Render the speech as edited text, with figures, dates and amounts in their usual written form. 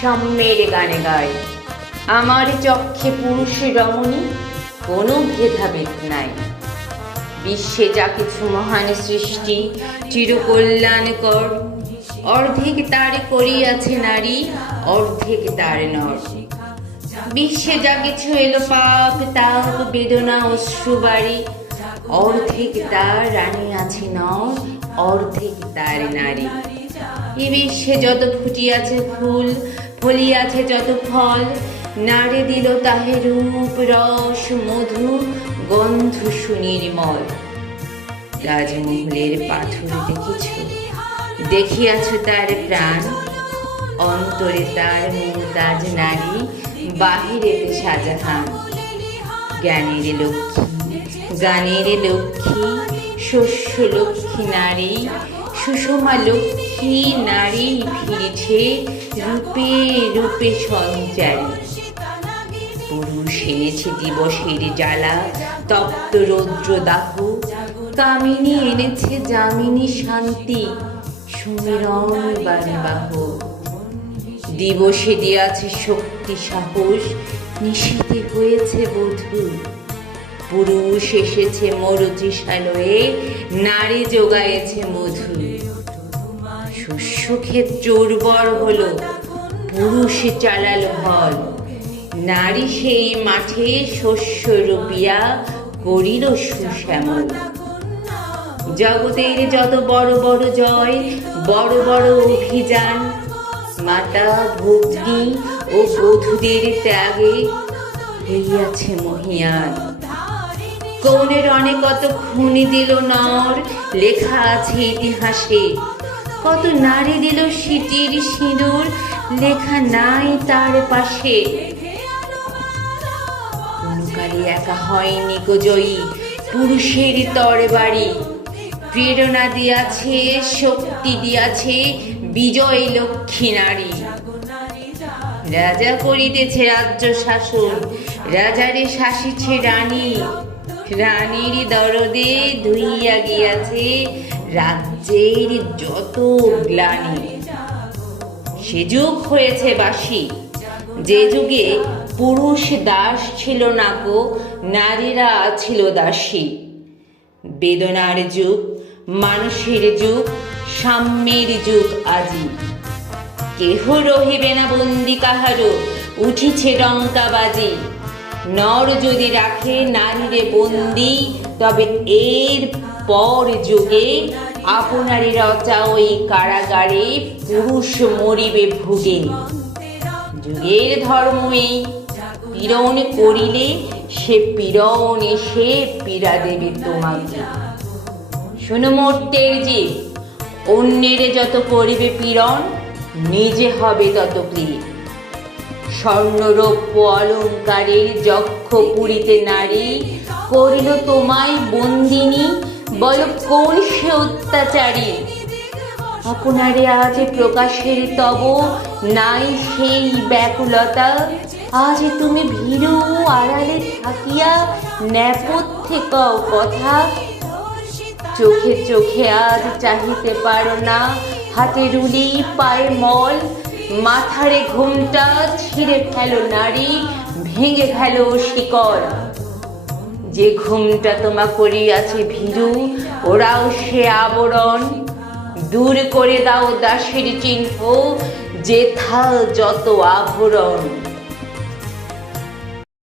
সাম্যের গানে গায়। আমার চক্ষে পুরুষের রমণী, কোনো ভেদাভেদ নাই। বিশ্বে যা কিছু মহান সৃষ্টি চিরকল্যাণকর, অর্ধেক তার করিয়াছে নারী, অর্ধেক তার নর। বিশ্বে যা কিছু এলো পাপ তাপ বেদনা অশ্রুবাড়ি, অর্ধেক তার রানী আছে নর, অর্ধেক তার নারী। এ বিশ্বে যত ফুটিয়াছে ফুল, ফলিয়াছে যত ফল, নারী দিল তাহে রূপ রস মধু গন্ধ সুনির্মল। রাজমহলের পাথর দেখেছ, দেখিয়াছ তার প্রাণ, অন্তরে তার মুমতাজ নারী, বাহিরেতে শাহজাহান। জ্ঞানের লক্ষ্মী গানের লক্ষ্মী, শস্য লক্ষ্মী নারী, সুষমা লক্ষ্মী নারী ফিরেছে রূপে রূপে সঞ্চারী। পুরুষ এনেছে দিবসের জ্বালা, তপ্ত রৌদ্র দাহ, কামিনী এনেছে যামিনী শান্তি, সুমিরন বাণীবাহ। দিবসে দিয়াছে শক্তি সাহস, নিশীথে হয়েছে বধূ। পুরুষ এসেছে মরুচিশালয়ে, নারী যোগায়েছে মধু। শস্য ক্ষেত্র উর্বর হলো, পুরুষ চালালো হল, নারী সেই মাঠে শস্য রুপিয়া করিল সুশ্যামল। জগতের যত বড় বড় জয়, বড় বড় অভিযান, মাতা ভগ্নী ও বধূদের ত্যাগে হইয়াছে মহিয়ান। কৌনের অনেক কত খুনি দিল নর, লেখা আছে ইতিহাসে। কত নারী দিল সিটির সিঁদুর, লেখা নাই তার পাশে। কোনকালে একা হয়নি গো জয়ী, পুরুষের তরবারি। প্রেরণা দিয়াছে, শক্তি দিয়াছে বিজয় লক্ষ্মী নারী। রাজা করিতেছে রাজ্য শাসন, রাজারে শাসিছে রানী। রানীর দরদে ধুইয়া গিয়াছে রাজ্যের যত গ্লানি। সে যুগ হয়েছে বাসি, যে যুগে পুরুষ দাস ছিল না গো, নারীরা ছিল দাসী। বেদনার যুগ, মানুষের যুগ, সাম্যের যুগ আজি। কেহ রহিবে না বন্দি কাহারো, উঠিছে ডঙ্কাবাজি। নর যদি রাখে নারীরে বন্দি, তবে এর পর যুগে আপনারই রচা ওই কারাগারে পুরুষ মরিবে ভুগে। যুগের ধর্মই পীড়ন করিলে সে পীড়ন এসে পীড়া দেবে তোমাকে। শোনো মর্তের যে, অন্যের যত করিবে পীড়ন, নিজে হবে তত প্রিয়। স্বর্ণরৌপ্য অলঙ্কারের যক্ষ পুরীতে নারী করিল তোমায় বন্দিনী, বল কোন সে অত্যাচারী। আপনারে আজ প্রকাশের তব নাই সেই ব্যাকুলতা, আজ তুমি ভীরু আড়ালে থাকিয়া নেপথ্যে কও কথা। চোখে চোখে আজ চাহিতে পারো না, হাতে রুলি পায়ে মল। মাথারে ঘুমটা ছিঁড়ে ফেলো নারী, ভেঙে ফেলো শিকল। যে ঘুমটা তোমা করিয়াছে ভীরু, ওরাও সে আবরণ। দূর করে দাও দাসের চিহ্ন, যেথা যত আভরণ।